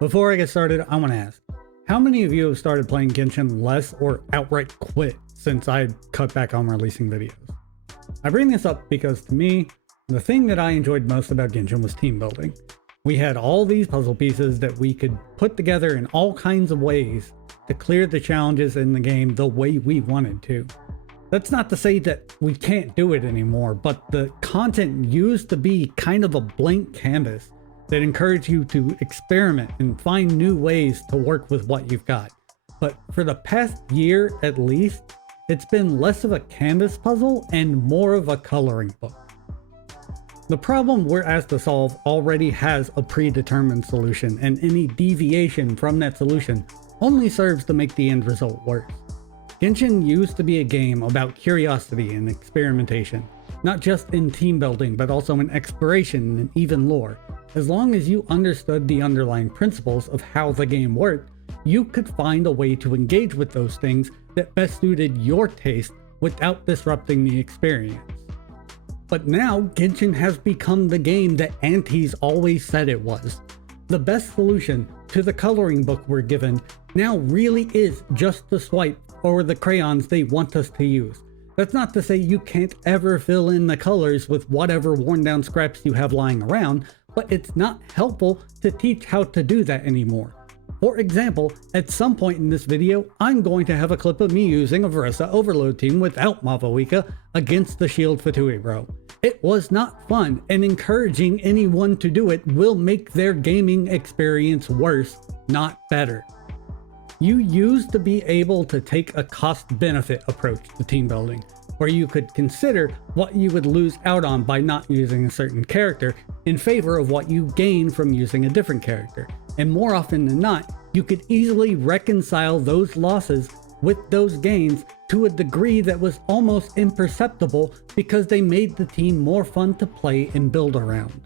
Before I get started, I want to ask, how many of you have started playing Genshin less or outright quit since I cut back on releasing videos? I bring this up because to me, the thing that I enjoyed most about Genshin was team building. We had all these puzzle pieces that we could put together in all kinds of ways to clear the challenges in the game the way we wanted to. That's not to say that we can't do it anymore, but the content used to be kind of a blank canvas that encourage you to experiment and find new ways to work with what you've got. But for the past year at least, it's been less of a canvas puzzle and more of a coloring book. The problem we're asked to solve already has a predetermined solution, and any deviation from that solution only serves to make the end result worse. Genshin used to be a game about curiosity and experimentation, not just in team building, but also in exploration and even lore. As long as you understood the underlying principles of how the game worked, you could find a way to engage with those things that best suited your taste without disrupting the experience. But now, Genshin has become the game that Anti's always said it was. The best solution to the coloring book we're given now really is just the swipe or the crayons they want us to use. That's not to say you can't ever fill in the colors with whatever worn down scraps you have lying around, but it's not helpful to teach how to do that anymore. For example, at some point in this video, I'm going to have a clip of me using a Versa Overload team without Mavawika against the Shield Fatui Bro. It was not fun, and encouraging anyone to do it will make their gaming experience worse, not better. You used to be able to take a cost-benefit approach to team building, where you could consider what you would lose out on by not using a certain character in favor of what you gain from using a different character. And more often than not, you could easily reconcile those losses with those gains to a degree that was almost imperceptible because they made the team more fun to play and build around.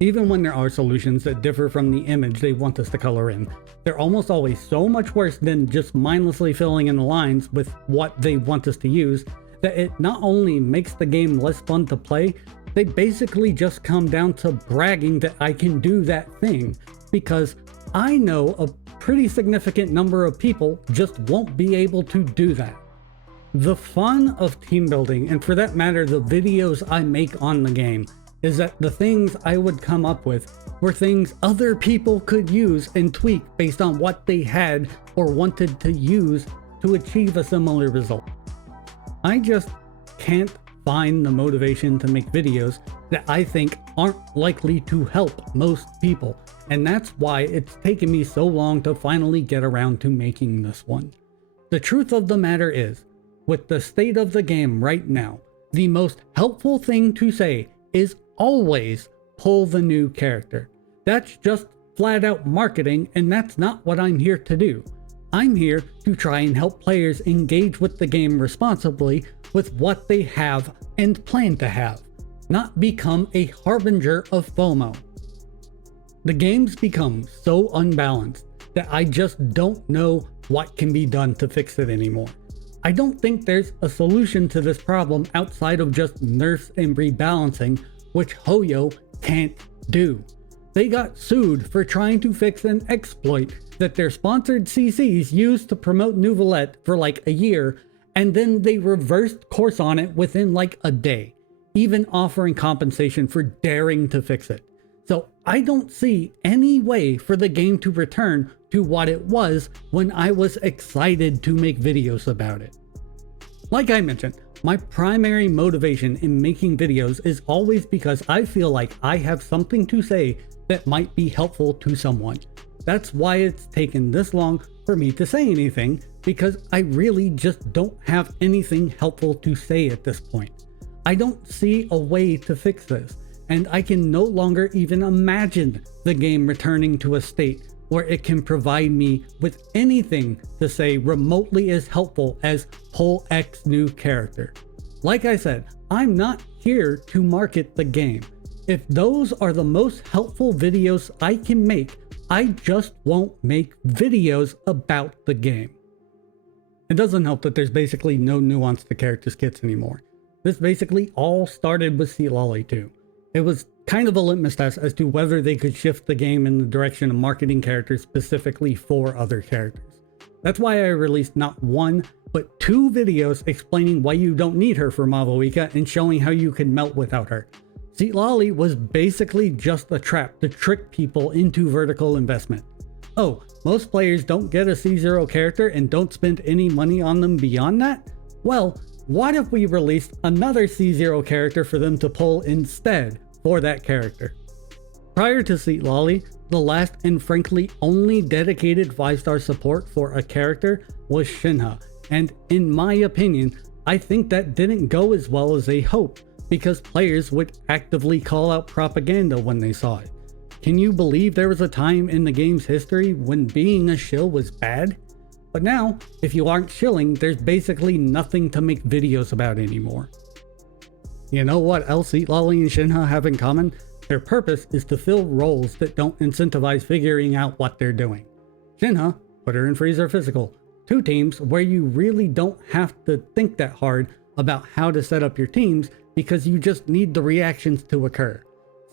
Even when there are solutions that differ from the image they want us to color in, they're almost always so much worse than just mindlessly filling in the lines with what they want us to use that it not only makes the game less fun to play, they basically just come down to bragging that I can do that thing, because I know a pretty significant number of people just won't be able to do that. The fun of team building, and for that matter the videos I make on the game, is that the things I would come up with were things other people could use and tweak based on what they had or wanted to use to achieve a similar result. I just can't find the motivation to make videos that I think aren't likely to help most people, and that's why it's taken me so long to finally get around to making this one. The truth of the matter is, with the state of the game right now, the most helpful thing to say is always pull the new character. That's just flat out marketing, and that's not what I'm here to do. I'm here to try and help players engage with the game responsibly with what they have and plan to have, not become a harbinger of FOMO. The game's become so unbalanced that I just don't know what can be done to fix it anymore. I don't think there's a solution to this problem outside of just nerfs and rebalancing, which Hoyo can't do. They got sued for trying to fix an exploit that their sponsored CCs used to promote Nouvelette for like a year, and then they reversed course on it within like a day, even offering compensation for daring to fix it. So I don't see any way for the game to return to what it was when I was excited to make videos about it. Like I mentioned, my primary motivation in making videos is always because I feel like I have something to say that might be helpful to someone. That's why it's taken this long for me to say anything, because I really just don't have anything helpful to say at this point. I don't see a way to fix this, and I can no longer even imagine the game returning to a state where it can provide me with anything to say remotely as helpful as pull X new character. Like I said, I'm not here to market the game. If those are the most helpful videos I can make, I just won't make videos about the game. It doesn't help that there's basically no nuance to character skits anymore. This basically all started with Sea Lolly 2. It was kind of a litmus test as to whether they could shift the game in the direction of marketing characters specifically for other characters. That's why I released not one, but 2 videos explaining why you don't need her for Mavuika and showing how you can melt without her. Seatlali was basically just a trap to trick people into vertical investment. Oh, most players don't get a C0 character and don't spend any money on them beyond that? Well, what if we released another C0 character for them to pull instead for that character? Prior to Seatlali, the last and frankly only dedicated 5-star support for a character was Shinha, and in my opinion, I think that didn't go as well as they hoped because players would actively call out propaganda when they saw it. Can you believe there was a time in the game's history when being a shill was bad? But now, if you aren't shilling, there's basically nothing to make videos about anymore. You know what else Seatlali and Shinha have in common? Their purpose is to fill roles that don't incentivize figuring out what they're doing. Shinha, put her in Freezer Physical, 2 teams where you really don't have to think that hard about how to set up your teams because you just need the reactions to occur.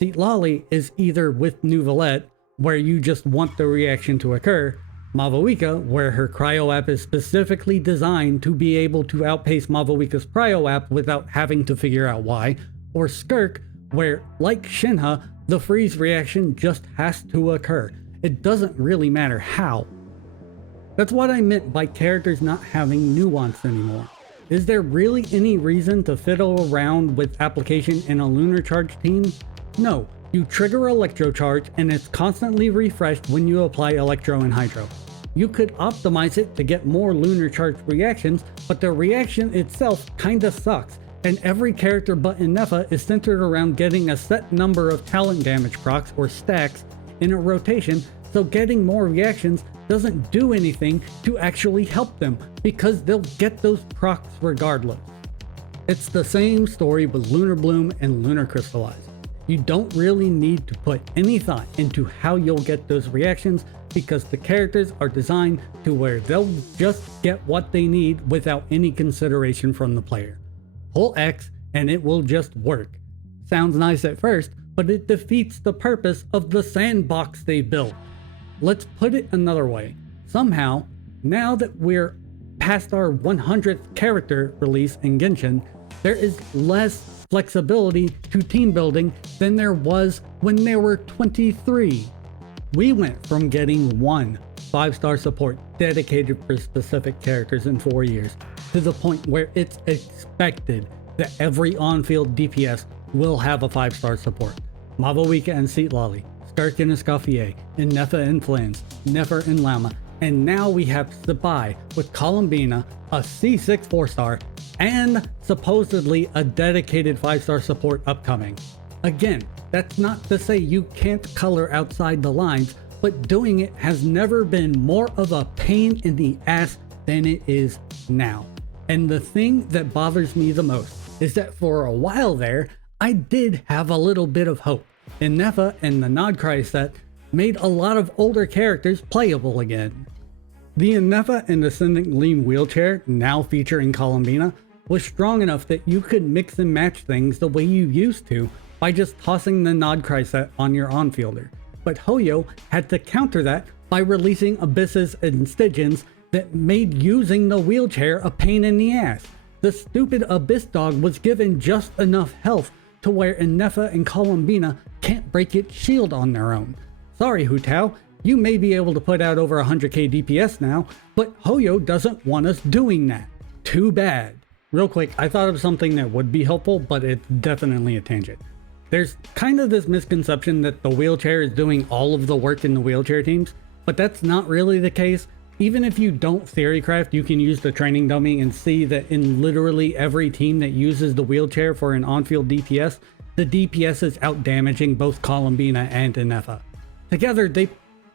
Seatlali is either with Neuvillette, where you just want the reaction to occur, Mavuika, where her cryo app is specifically designed to be able to outpace Mavuika's cryo app without having to figure out why, or Skirk, where, like Shinha, the freeze reaction just has to occur. It doesn't really matter how. That's what I meant by characters not having nuance anymore. Is there really any reason to fiddle around with application in a lunar charge team? No, you trigger electro charge and it's constantly refreshed when you apply electro and hydro. You could optimize it to get more lunar charge reactions, but the reaction itself kinda sucks, and every character but Innefa is centered around getting a set number of talent damage procs or stacks in a rotation, so getting more reactions doesn't do anything to actually help them because they'll get those procs regardless. It's the same story with Lunar Bloom and Lunar Crystallize. You don't really need to put any thought into how you'll get those reactions because the characters are designed to where they'll just get what they need without any consideration from the player. Pull X and it will just work. Sounds nice at first, but it defeats the purpose of the sandbox they built. Let's put it another way. Somehow, now that we're past our 100th character release in Genshin, there is less flexibility to team building than there was when there were 23. We went from getting 1 5-star support dedicated for specific characters in 4 years to the point where it's expected that every on-field DPS will have a 5-star support. Mavuika and Seatlali, Skirk and Escoffier, Innefa and Flans, Nefer and Lama, and now we have Sabai with Columbina, a C6 4-star, and supposedly a dedicated 5-star support upcoming. Again, that's not to say you can't color outside the lines, but doing it has never been more of a pain in the ass than it is now. And the thing that bothers me the most is that for a while there, I did have a little bit of hope. Innefa and the Nodcry set made a lot of older characters playable again. The Innefa and Ascendant Gleam wheelchair, now featuring Columbina, was strong enough that you could mix and match things the way you used to by just tossing the Nodcry set on your on-fielder. But Hoyo had to counter that by releasing Abysses and Stygians that made using the wheelchair a pain in the ass. The stupid Abyss dog was given just enough health to where Innefa and Columbina can't break its shield on their own. Sorry Hu Tao, you may be able to put out over 100k DPS now, but Hoyo doesn't want us doing that. Too bad. Real quick, I thought of something that would be helpful, but it's definitely a tangent. There's kind of this misconception that the wheelchair is doing all of the work in the wheelchair teams, but that's not really the case. Even if you don't theorycraft, you can use the training dummy and see that in literally every team that uses the wheelchair for an on-field DPS, the DPS is out-damaging both Columbina and Innefa. Together, they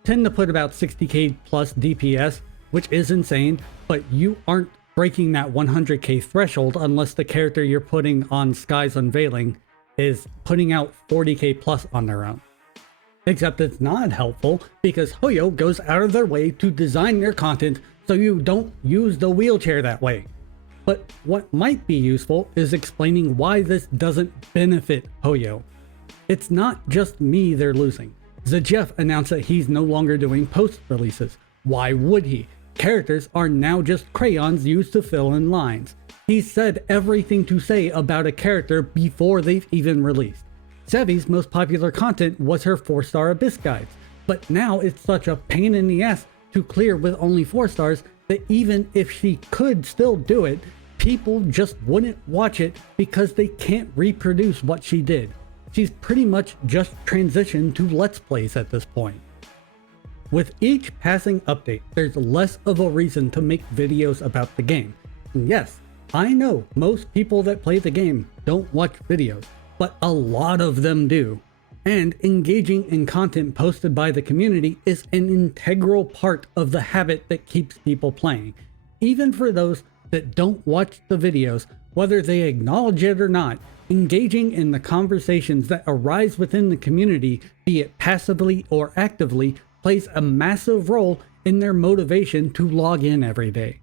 tend to put about 60k plus DPS, which is insane, but you aren't breaking that 100k threshold unless the character you're putting on Sky's Unveiling is putting out 40k plus on their own. Except it's not helpful because Hoyo goes out of their way to design their content so you don't use the wheelchair that way. But what might be useful is explaining why this doesn't benefit Hoyo. It's not just me they're losing. Jeff announced that he's no longer doing post releases. Why would he? Characters are now just crayons used to fill in lines. He said everything to say about a character before they've even released. Sevi's most popular content was her 4-star Abyss guides, but now it's such a pain in the ass to clear with only 4 stars that even if she could still do it, people just wouldn't watch it because they can't reproduce what she did. She's pretty much just transitioned to Let's Plays at this point. With each passing update, there's less of a reason to make videos about the game. And yes, I know most people that play the game don't watch videos, but a lot of them do. And engaging in content posted by the community is an integral part of the habit that keeps people playing. Even for those that don't watch the videos, whether they acknowledge it or not, engaging in the conversations that arise within the community, be it passively or actively, plays a massive role in their motivation to log in every day.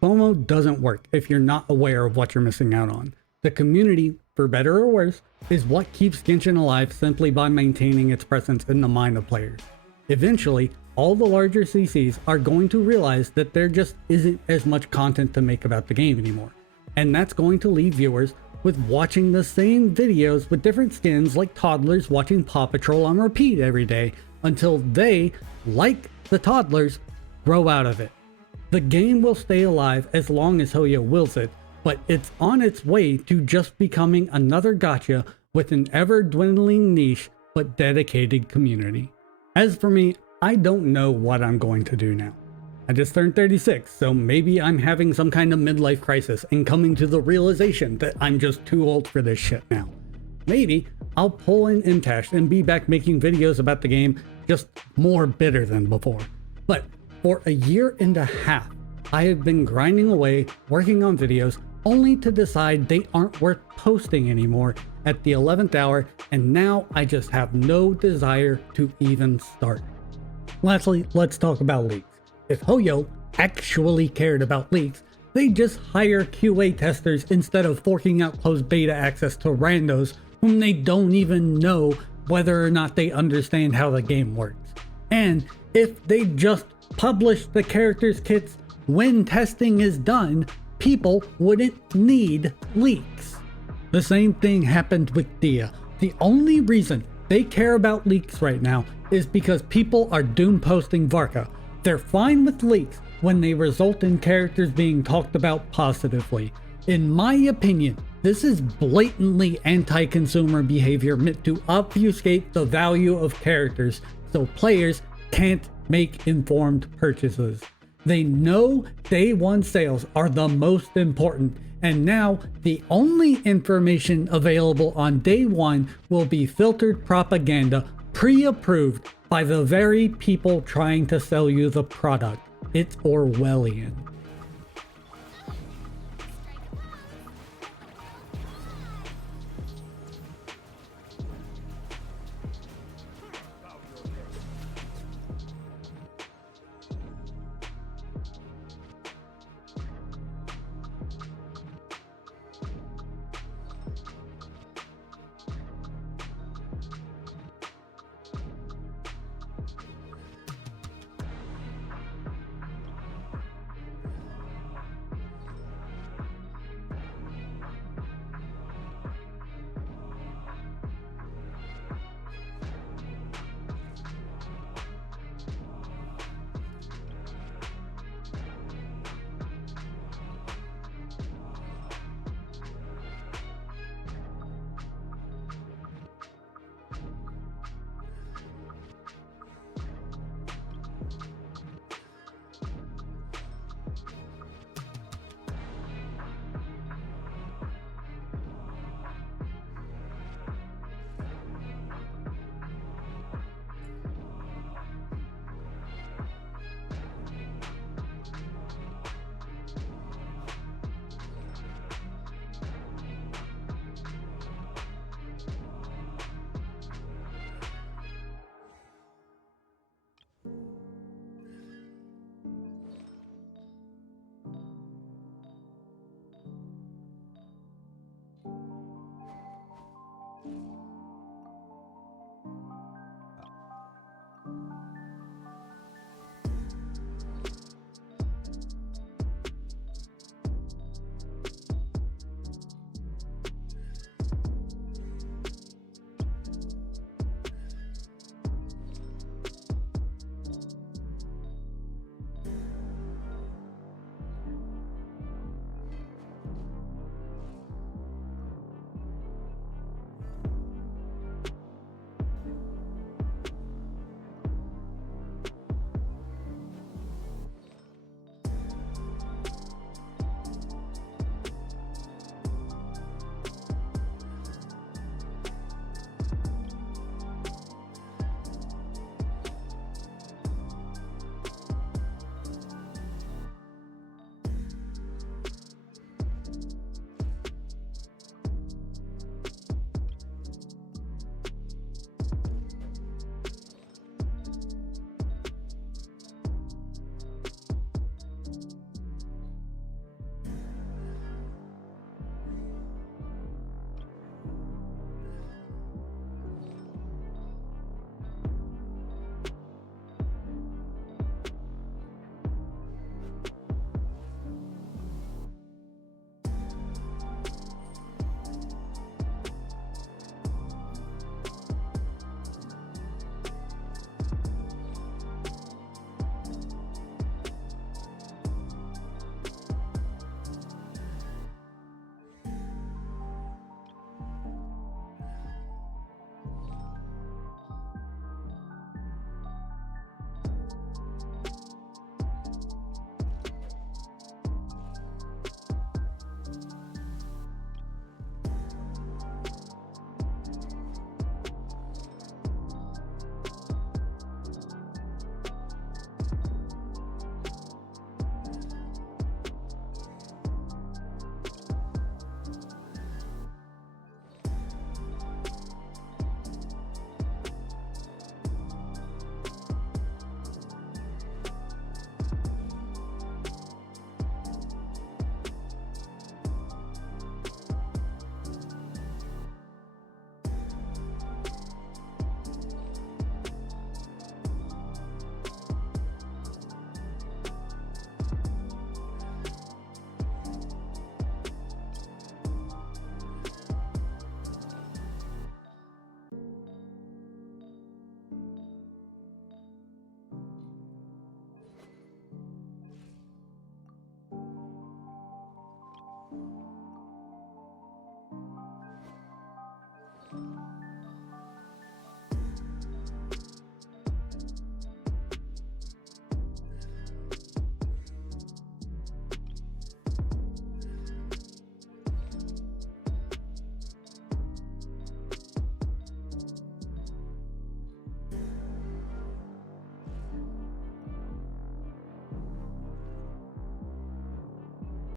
FOMO doesn't work if you're not aware of what you're missing out on. The community, for better or worse, is what keeps Genshin alive simply by maintaining its presence in the mind of players. Eventually, all the larger CCs are going to realize that there just isn't as much content to make about the game anymore. And that's going to leave viewers with watching the same videos with different skins like toddlers watching Paw Patrol on repeat every day until they, like the toddlers, grow out of it. The game will stay alive as long as Hoyo wills it, but it's on its way to just becoming another gacha with an ever-dwindling niche but dedicated community. As for me, I don't know what I'm going to do now. I just turned 36, so maybe I'm having some kind of midlife crisis and coming to the realization that I'm just too old for this shit now. Maybe I'll pull in Imtash and be back making videos about the game, just more bitter than before. But for a year and a half, I have been grinding away, working on videos, only to decide they aren't worth posting anymore at the 11th hour, and now I just have no desire to even start. Lastly, let's talk about leaks. If Hoyo actually cared about leaks, they'd just hire QA testers instead of forking out closed beta access to randos whom they don't even know whether or not they understand how the game works. And if they just publish the characters kits when testing is done, people wouldn't need leaks. The same thing happened with Dia. The only reason they care about leaks right now is because people are doom posting Varka. They're fine with leaks when they result in characters being talked about positively. In my opinion, this is blatantly anti-consumer behavior meant to obfuscate the value of characters so players can't make informed purchases. They know day one sales are the most important, and now the only information available on day one will be filtered propaganda pre-approved by the very people trying to sell you the product. It's Orwellian.